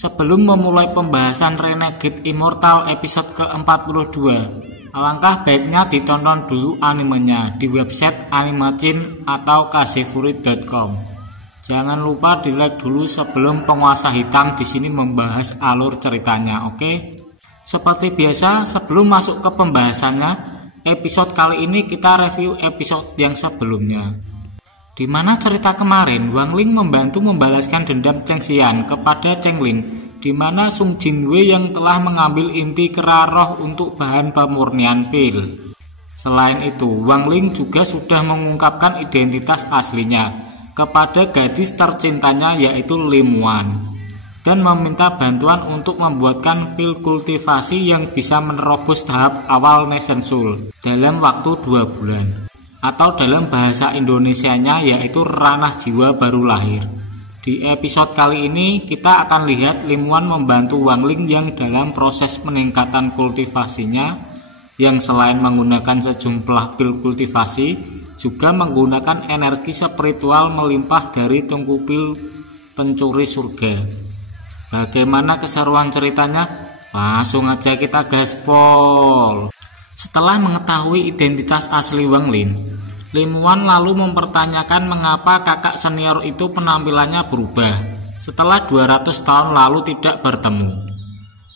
Sebelum memulai pembahasan Renegade Immortal episode ke-42, alangkah baiknya ditonton dulu animenya di website Animachin atau kasefuri.com. Jangan lupa di-like dulu sebelum penguasa hitam di sini membahas alur ceritanya, oke? Seperti biasa, sebelum masuk ke pembahasannya, episode kali ini kita review episode yang sebelumnya. Di mana cerita kemarin Wang Ling membantu membalaskan dendam Cheng Xian kepada Cheng Lin, di mana Sung Jingwei yang telah mengambil inti kera roh untuk bahan pemurnian pil. Selain itu, Wang Ling juga sudah mengungkapkan identitas aslinya kepada gadis tercintanya yaitu Lim Wan, dan meminta bantuan untuk membuatkan pil kultivasi yang bisa menerobos tahap awal Nation Soul dalam waktu 2 bulan. Atau dalam bahasa Indonesianya yaitu ranah jiwa baru lahir. Di episode kali ini kita akan lihat Lim Wan membantu Wang Ling yang dalam proses peningkatan kultivasinya, yang selain menggunakan sejumlah pil kultivasi juga menggunakan energi spiritual melimpah dari tungku pil pencuri surga. Bagaimana keseruan ceritanya? Langsung aja kita gaspol. Setelah mengetahui identitas asli Wang Ling, Lim Wan lalu mempertanyakan mengapa kakak senior itu penampilannya berubah setelah 200 tahun lalu tidak bertemu.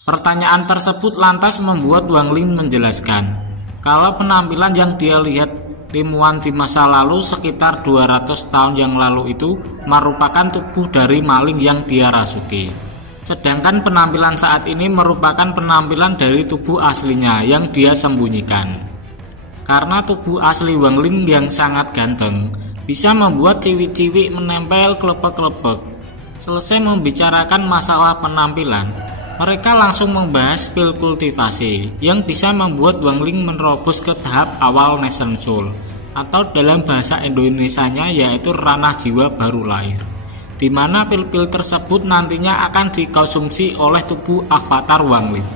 Pertanyaan tersebut lantas membuat Wang Ling menjelaskan kalau penampilan yang dia lihat Lim Wan di masa lalu sekitar 200 tahun yang lalu itu merupakan tubuh dari maling yang dia rasuki. Sedangkan penampilan saat ini merupakan penampilan dari tubuh aslinya yang dia sembunyikan. Karena tubuh asli Wang Ling yang sangat ganteng bisa membuat ciwi-ciwi menempel klepek-klepek. Selesai membicarakan masalah penampilan, mereka langsung membahas pil kultivasi yang bisa membuat Wang Ling menerobos ke tahap awal Nation Soul, atau dalam bahasa Indonesianya yaitu ranah jiwa baru lahir, di mana pil-pil tersebut nantinya akan dikonsumsi oleh tubuh avatar Wang Ling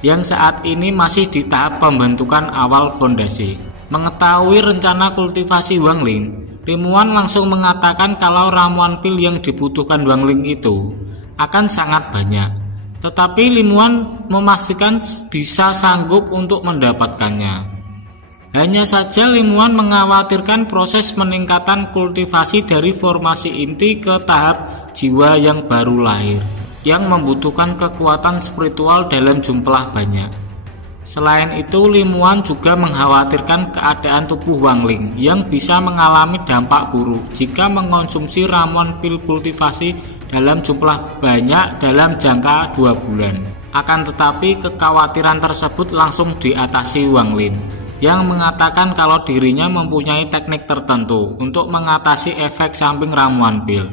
yang saat ini masih di tahap pembentukan awal fondasi. Mengetahui rencana kultivasi Wang Ling, Lim Wan langsung mengatakan kalau ramuan pil yang dibutuhkan Wang Ling itu akan sangat banyak, tetapi Lim Wan memastikan bisa sanggup untuk mendapatkannya. Hanya saja Lim Wan mengkhawatirkan proses peningkatan kultivasi dari formasi inti ke tahap jiwa yang baru lahir, yang membutuhkan kekuatan spiritual dalam jumlah banyak. Selain itu, Lim Wan juga mengkhawatirkan keadaan tubuh Wang Ling yang bisa mengalami dampak buruk jika mengonsumsi ramuan pil kultivasi dalam jumlah banyak dalam jangka 2 bulan. Akan tetapi kekhawatiran tersebut langsung diatasi Wang Ling, yang mengatakan kalau dirinya mempunyai teknik tertentu untuk mengatasi efek samping ramuan pil.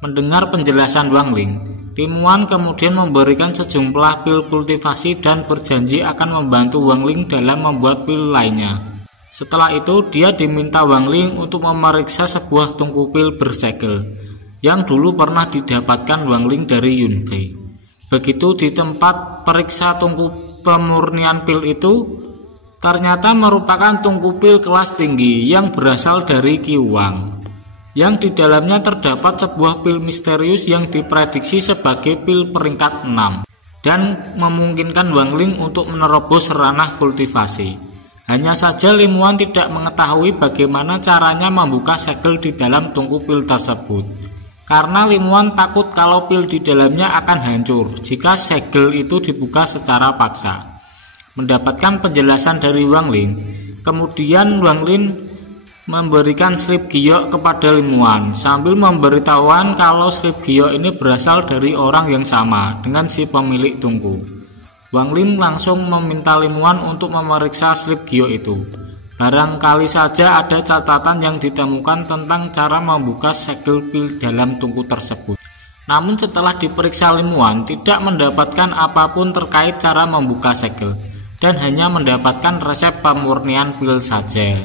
Mendengar penjelasan Wang Ling, Lim Wan kemudian memberikan sejumlah pil kultivasi dan berjanji akan membantu Wang Ling dalam membuat pil lainnya. Setelah itu, dia diminta Wang Ling untuk memeriksa sebuah tungku pil bersegel yang dulu pernah didapatkan Wang Ling dari Yun Fei. Begitu di tempat periksa tungku pemurnian pil itu, ternyata merupakan tungku pil kelas tinggi yang berasal dari Qi Wang, yang di dalamnya terdapat sebuah pil misterius yang diprediksi sebagai pil peringkat 6 dan memungkinkan Wang Ling untuk menerobos ranah kultivasi. Hanya saja Lim Wan tidak mengetahui bagaimana caranya membuka segel di dalam tungku pil tersebut, karena Lim Wan takut kalau pil di dalamnya akan hancur jika segel itu dibuka secara paksa. Mendapatkan penjelasan dari Wang Ling, kemudian Wang Ling memberikan slip giok kepada Lim Wan sambil memberitahuan kalau slip giok ini berasal dari orang yang sama dengan si pemilik tungku. Wang Ling langsung meminta Lim Wan untuk memeriksa slip giok itu. Barangkali saja ada catatan yang ditemukan tentang cara membuka segel pil dalam tungku tersebut. Namun setelah diperiksa, Lim Wan tidak mendapatkan apapun terkait cara membuka segel dan hanya mendapatkan resep pemurnian pil saja.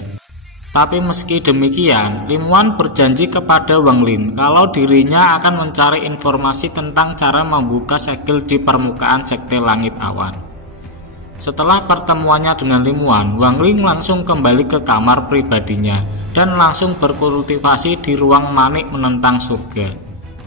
Tapi meski demikian, Lim Wan berjanji kepada Wang Ling kalau dirinya akan mencari informasi tentang cara membuka segel di permukaan sekte langit awan. Setelah pertemuannya dengan Lim Wan, Wang Ling langsung kembali ke kamar pribadinya dan langsung berkultivasi di ruang manik menentang surga.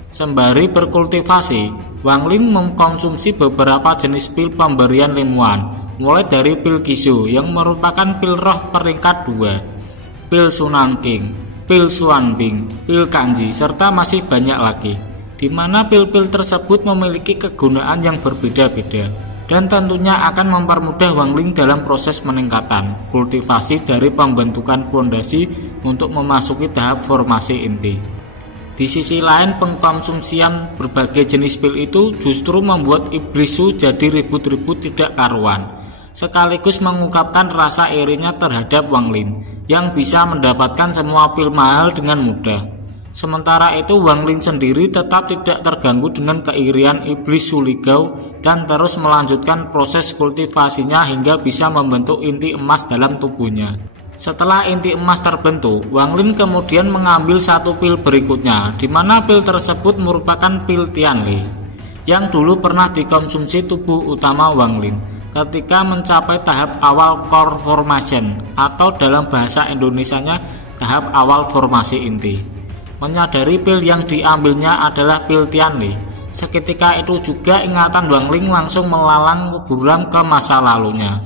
Sembari berkultivasi, Wang Ling mengkonsumsi beberapa jenis pil pemberian Lim Wan, mulai dari pil Gizo yang merupakan pil roh peringkat 2, pil Sunan King, pil Xuan Bing, pil Kanji, serta masih banyak lagi, di mana pil-pil tersebut memiliki kegunaan yang berbeda-beda dan tentunya akan mempermudah Wang Ling dalam proses meningkatan kultivasi dari pembentukan pondasi untuk memasuki tahap formasi inti. Di sisi lain, pengkonsumsian berbagai jenis pil itu justru membuat Iblis Su jadi ribut-ribut tidak karuan, sekaligus mengungkapkan rasa irinya terhadap Wang Ling yang bisa mendapatkan semua pil mahal dengan mudah. Sementara itu, Wang Ling sendiri tetap tidak terganggu dengan keirian Iblis Su Ligao dan terus melanjutkan proses kultivasinya hingga bisa membentuk inti emas dalam tubuhnya. Setelah inti emas terbentuk, Wang Ling kemudian mengambil satu pil berikutnya, di mana pil tersebut merupakan pil Tianli yang dulu pernah dikonsumsi tubuh utama Wang Ling ketika mencapai tahap awal core formation, atau dalam bahasa Indonesianya tahap awal formasi inti. Menyadari pil yang diambilnya adalah pil Tianli, seketika itu juga ingatan Wang Ling langsung melalang buram ke masa lalunya.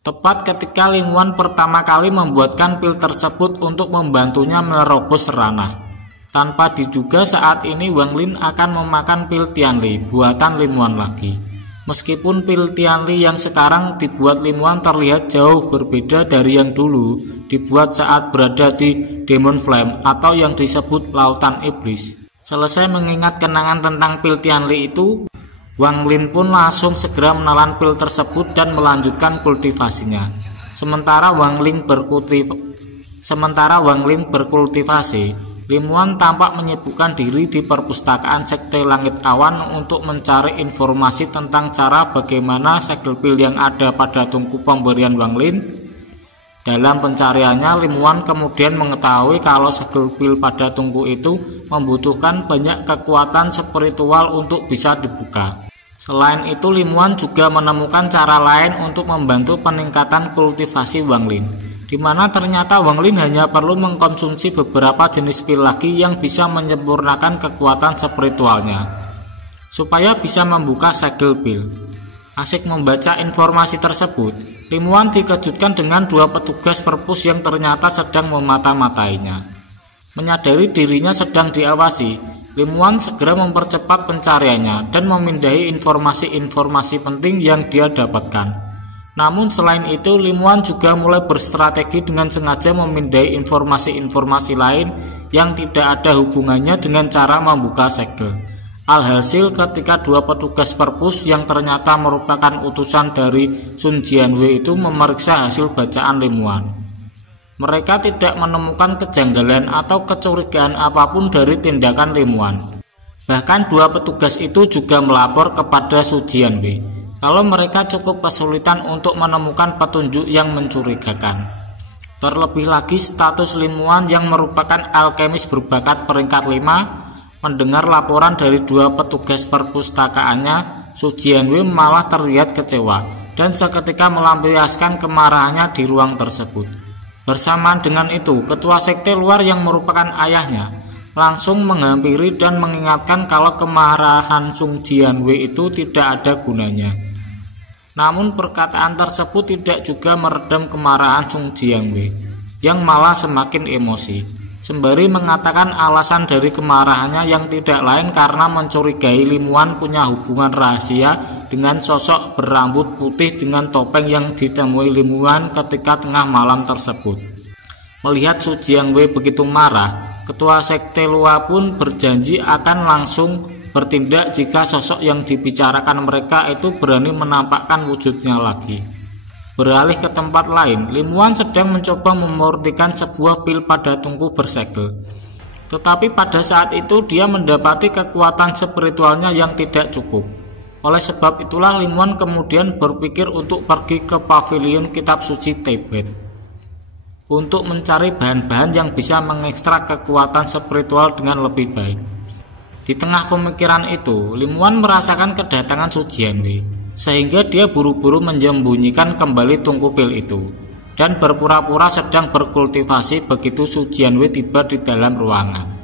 Tepat ketika Lim Wan pertama kali membuatkan pil tersebut untuk membantunya menerobos ranah. Tanpa diduga saat ini Wang Ling akan memakan pil Tianli buatan Lim Wan lagi. Meskipun pil Tianli yang sekarang dibuat Lim Wan terlihat jauh berbeda dari yang dulu dibuat saat berada di Demon Flame atau yang disebut Lautan Iblis. Selesai mengingat kenangan tentang pil Tianli itu, Wang Ling pun langsung segera menelan pil tersebut dan melanjutkan kultivasinya. Sementara Wang Ling berkultivasi, Lim Wan tampak menyibukkan diri di perpustakaan Sekte Langit Awan untuk mencari informasi tentang cara bagaimana segel pil yang ada pada tungku pemberian Wang Ling. Dalam pencariannya, Lim Wan kemudian mengetahui kalau segel pil pada tungku itu membutuhkan banyak kekuatan spiritual untuk bisa dibuka. Selain itu, Lim Wan juga menemukan cara lain untuk membantu peningkatan kultivasi Wang Ling, di mana ternyata Wang Ling hanya perlu mengkonsumsi beberapa jenis pil lagi yang bisa menyempurnakan kekuatan spiritualnya, supaya bisa membuka segel pil. Asik membaca informasi tersebut, Lim Wan dikejutkan dengan dua petugas perpus yang ternyata sedang memata-matainya. Menyadari dirinya sedang diawasi, Lim Wan segera mempercepat pencariannya dan memindahi informasi-informasi penting yang dia dapatkan. Namun selain itu, Lim Wan juga mulai berstrategi dengan sengaja memindai informasi-informasi lain yang tidak ada hubungannya dengan cara membuka segel. Alhasil, ketika dua petugas perpus yang ternyata merupakan utusan dari Sun Jianwei itu memeriksa hasil bacaan Lim Wan, mereka tidak menemukan kejanggalan atau kecurigaan apapun dari tindakan Lim Wan. Bahkan dua petugas itu juga melapor kepada Sun Jianwei kalau mereka cukup kesulitan untuk menemukan petunjuk yang mencurigakan. Terlebih lagi, status Lim Wan yang merupakan alkemis berbakat peringkat 5 mendengar laporan dari dua petugas perpustakaannya, Sun Jianwei malah terlihat kecewa dan seketika melampiaskan kemarahannya di ruang tersebut. Bersamaan dengan itu, ketua sekte luar yang merupakan ayahnya langsung menghampiri dan mengingatkan kalau kemarahan Sun Jianwei itu tidak ada gunanya. Namun perkataan tersebut tidak juga meredam kemarahan Sun Jianwei yang malah semakin emosi, sembari mengatakan alasan dari kemarahannya yang tidak lain karena mencurigai Lim Wan punya hubungan rahasia dengan sosok berambut putih dengan topeng yang ditemui Lim Wan ketika tengah malam tersebut. Melihat Sun Jianwei begitu marah, ketua sekte luar pun berjanji akan langsung bertindak jika sosok yang dibicarakan mereka itu berani menampakkan wujudnya lagi. Beralih ke tempat lain, Lim Wan sedang mencoba memurnikan sebuah pil pada tungku bersegel. Tetapi pada saat itu dia mendapati kekuatan spiritualnya yang tidak cukup. Oleh sebab itulah Lim Wan kemudian berpikir untuk pergi ke pavilion kitab suci Tibet untuk mencari bahan-bahan yang bisa mengekstrak kekuatan spiritual dengan lebih baik. Di tengah pemikiran itu, Lim Wan merasakan kedatangan Sun Jianwei. sehingga dia buru-buru menyembunyikan kembali tungku pil itu dan berpura-pura sedang berkultivasi begitu Su Jianwei tiba di dalam ruangan.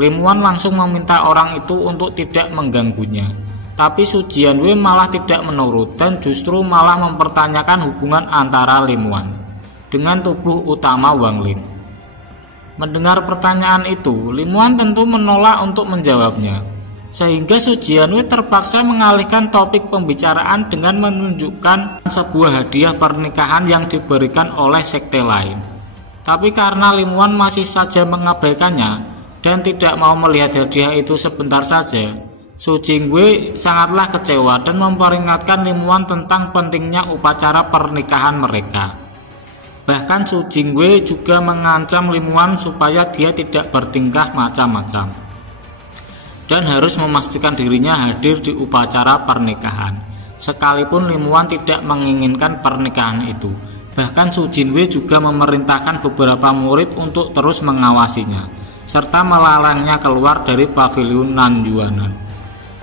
Lim Wan langsung meminta orang itu untuk tidak mengganggunya, tapi Su Jianwei malah tidak menurut dan justru malah mempertanyakan hubungan antara Lim Wan dengan tubuh utama Wang Lin. Mendengar pertanyaan itu, Lim Wan tentu menolak untuk menjawabnya, sehingga Su Jianwei terpaksa mengalihkan topik pembicaraan dengan menunjukkan sebuah hadiah pernikahan yang diberikan oleh sekte lain. Tapi karena Lim Wan masih saja mengabaikannya dan tidak mau melihat hadiah itu sebentar saja, Su Jingwei sangatlah kecewa dan memperingatkan Lim Wan tentang pentingnya upacara pernikahan mereka. Bahkan Su Jingwei juga mengancam Lim Wan supaya dia tidak bertingkah macam-macam dan harus memastikan dirinya hadir di upacara pernikahan, sekalipun Lim Wan tidak menginginkan pernikahan itu. Bahkan Su Jingwei juga memerintahkan beberapa murid untuk terus mengawasinya, serta melarangnya keluar dari paviliun Nanjuanan.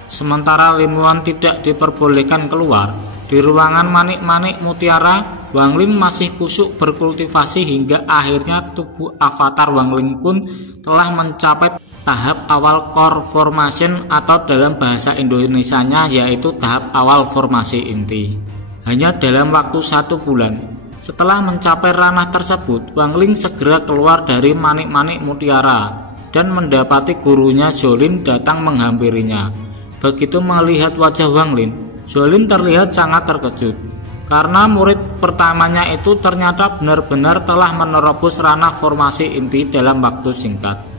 Sementara Lim Wan tidak diperbolehkan keluar, di ruangan manik-manik mutiara, Wang Lin masih kusuk berkultivasi hingga akhirnya tubuh avatar Wang Lin pun telah mencapai tahap awal core formation atau dalam bahasa Indonesianya yaitu tahap awal formasi inti. Hanya dalam waktu 1 bulan setelah mencapai ranah tersebut, Wang Lin segera keluar dari manik-manik mutiara dan mendapati gurunya Zhou-Lin datang menghampirinya. Begitu melihat wajah Wang Lin, Zhou-Lin terlihat sangat terkejut karena murid pertamanya itu ternyata benar-benar telah menerobos ranah formasi inti dalam waktu singkat.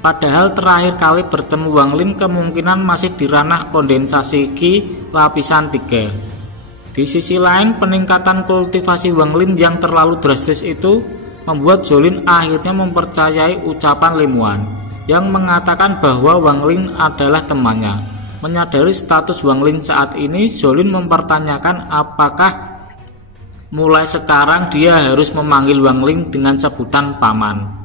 Padahal terakhir kali bertemu Wang Lin kemungkinan masih di ranah kondensasi Qi lapisan 3. Di sisi lain, peningkatan kultivasi Wang Lin yang terlalu drastis itu membuat Zhou-Lin akhirnya mempercayai ucapan Lim Wan yang mengatakan bahwa Wang Lin adalah temannya. Menyadari status Wang Lin saat ini, Zhou-Lin mempertanyakan apakah mulai sekarang dia harus memanggil Wang Lin dengan sebutan paman.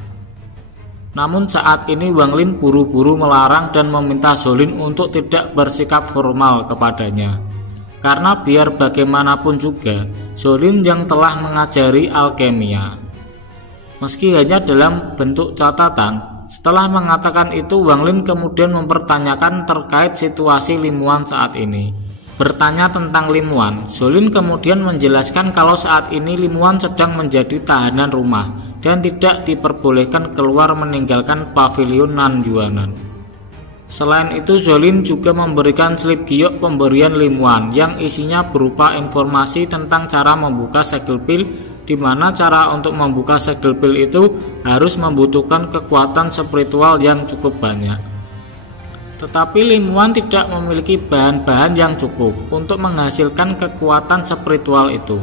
Namun saat ini Wang Lin buru-buru melarang dan meminta Zhou-Lin untuk tidak bersikap formal kepadanya. Karena biar bagaimanapun juga, Zhou-Lin yang telah mengajari alkemia. Meski hanya dalam bentuk catatan, setelah mengatakan itu Wang Lin kemudian mempertanyakan terkait situasi Lim Wan saat ini. Bertanya tentang Lim Wan, Zhou-Lin kemudian menjelaskan kalau saat ini Lim Wan sedang menjadi tahanan rumah dan tidak diperbolehkan keluar meninggalkan paviliun Nanjuanan. Selain itu, Zhou-Lin juga memberikan slip giok pemberian Lim Wan yang isinya berupa informasi tentang cara membuka segel pil, di mana cara untuk membuka segel pil itu harus membutuhkan kekuatan spiritual yang cukup banyak. Tetapi Lim Wan tidak memiliki bahan-bahan yang cukup untuk menghasilkan kekuatan spiritual itu.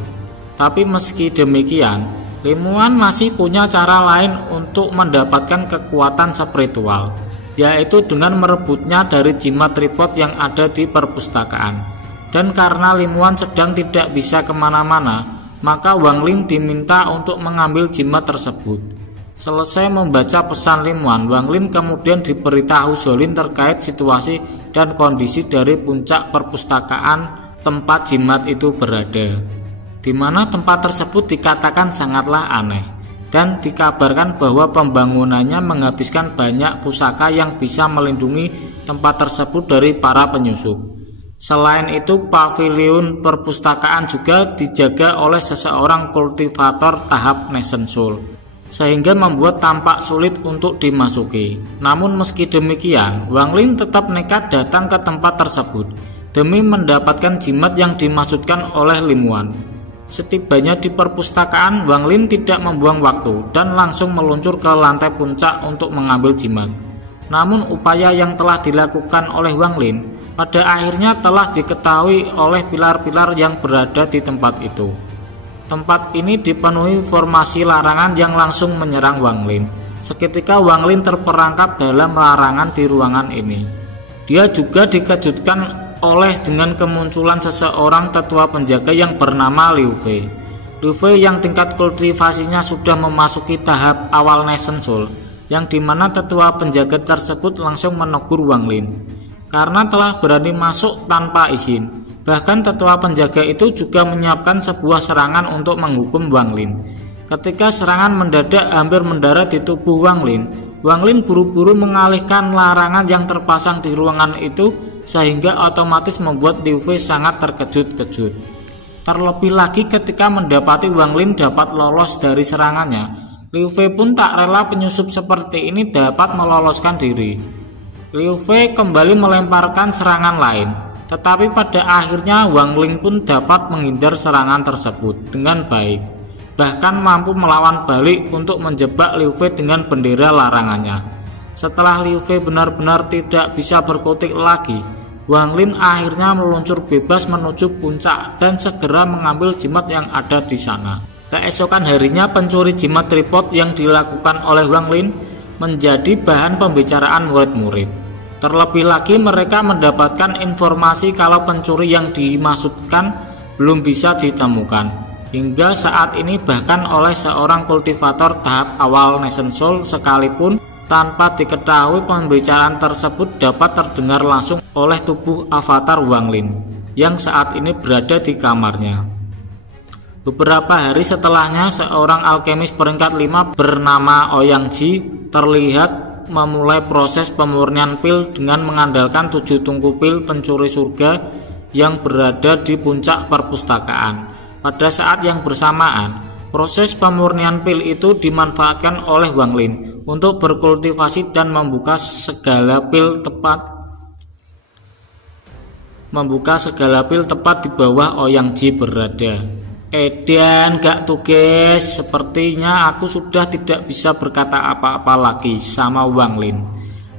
Tapi meski demikian, Lim Wan masih punya cara lain untuk mendapatkan kekuatan spiritual, yaitu dengan merebutnya dari jimat tripod yang ada di perpustakaan. Dan karena Lim Wan sedang tidak bisa kemana-mana, maka Wang Lin diminta untuk mengambil jimat tersebut. Selesai membaca pesan Lim Wan, Wang Lin kemudian diberitahu Zhou-Lin terkait situasi dan kondisi dari puncak perpustakaan tempat jimat itu berada, di mana tempat tersebut dikatakan sangatlah aneh, dan dikabarkan bahwa pembangunannya menghabiskan banyak pusaka yang bisa melindungi tempat tersebut dari para penyusup. Selain itu, paviliun perpustakaan juga dijaga oleh seseorang kultivator tahap Nation Soul, sehingga membuat tampak sulit untuk dimasuki. Namun meski demikian, Wang Lin tetap nekat datang ke tempat tersebut demi mendapatkan jimat yang dimaksudkan oleh Lim Wan. Setibanya di perpustakaan, Wang Lin tidak membuang waktu dan langsung meluncur ke lantai puncak untuk mengambil jimat. Namun upaya yang telah dilakukan oleh Wang Lin pada akhirnya telah diketahui oleh pilar-pilar yang berada di tempat itu. Tempat ini dipenuhi formasi larangan yang langsung menyerang Wang Lin. Seketika Wang Lin terperangkap dalam larangan di ruangan ini. Dia juga dikejutkan oleh dengan kemunculan seseorang tetua penjaga yang bernama Liu Fei. Liu Fei yang tingkat kultivasinya sudah memasuki tahap awal Nation Soul, yang dimana tetua penjaga tersebut langsung menegur Wang Lin karena telah berani masuk tanpa izin. Bahkan tetua penjaga itu juga menyiapkan sebuah serangan untuk menghukum Wang Lin. Ketika serangan mendadak hampir mendarat di tubuh Wang Lin buru-buru mengalihkan larangan yang terpasang di ruangan itu, sehingga otomatis membuat Liu Fei sangat terkejut-kejut. Terlebih lagi ketika mendapati Wang Lin dapat lolos dari serangannya, Liu Fei pun tak rela penyusup seperti ini dapat meloloskan diri. Liu Fei kembali melemparkan serangan lain, tetapi pada akhirnya Wang Lin pun dapat menghindar serangan tersebut dengan baik, bahkan mampu melawan balik untuk menjebak Liu Fei dengan bendera larangannya. Setelah Liu Fei benar-benar tidak bisa berkutik lagi, Wang Lin akhirnya meluncur bebas menuju puncak dan segera mengambil jimat yang ada di sana. Keesokan harinya pencuri jimat tripod yang dilakukan oleh Wang Lin menjadi bahan pembicaraan murid-murid. Terlebih lagi mereka mendapatkan informasi kalau pencuri yang dimaksudkan belum bisa ditemukan. Hingga saat ini bahkan oleh seorang kultivator tahap awal Nation Soul sekalipun, tanpa diketahui pembicaraan tersebut dapat terdengar langsung oleh tubuh avatar Wang Lin yang saat ini berada di kamarnya. Beberapa hari setelahnya, seorang alkemis peringkat 5 bernama Ouyang Ji terlihat memulai proses pemurnian pil dengan mengandalkan 7 tungku pil pencuri surga yang berada di puncak perpustakaan. Pada saat yang bersamaan, proses pemurnian pil itu dimanfaatkan oleh Wang Lin untuk berkultivasi dan membuka segala pil tepat di bawah Ouyang Ji berada. Edan gak tugas, sepertinya aku sudah tidak bisa berkata apa-apa lagi sama Wang Lin.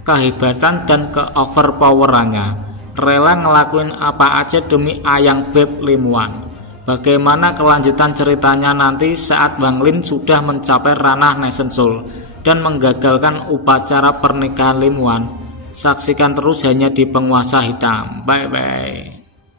Kehebatan dan keoverpowerannya, rela ngelakuin apa aja demi Ayang Beb Limuan. Bagaimana kelanjutan ceritanya nanti saat Wang Lin sudah mencapai ranah Nation Soul dan menggagalkan upacara pernikahan Limuan? Saksikan terus hanya di Penguasa Hitam. Bye bye.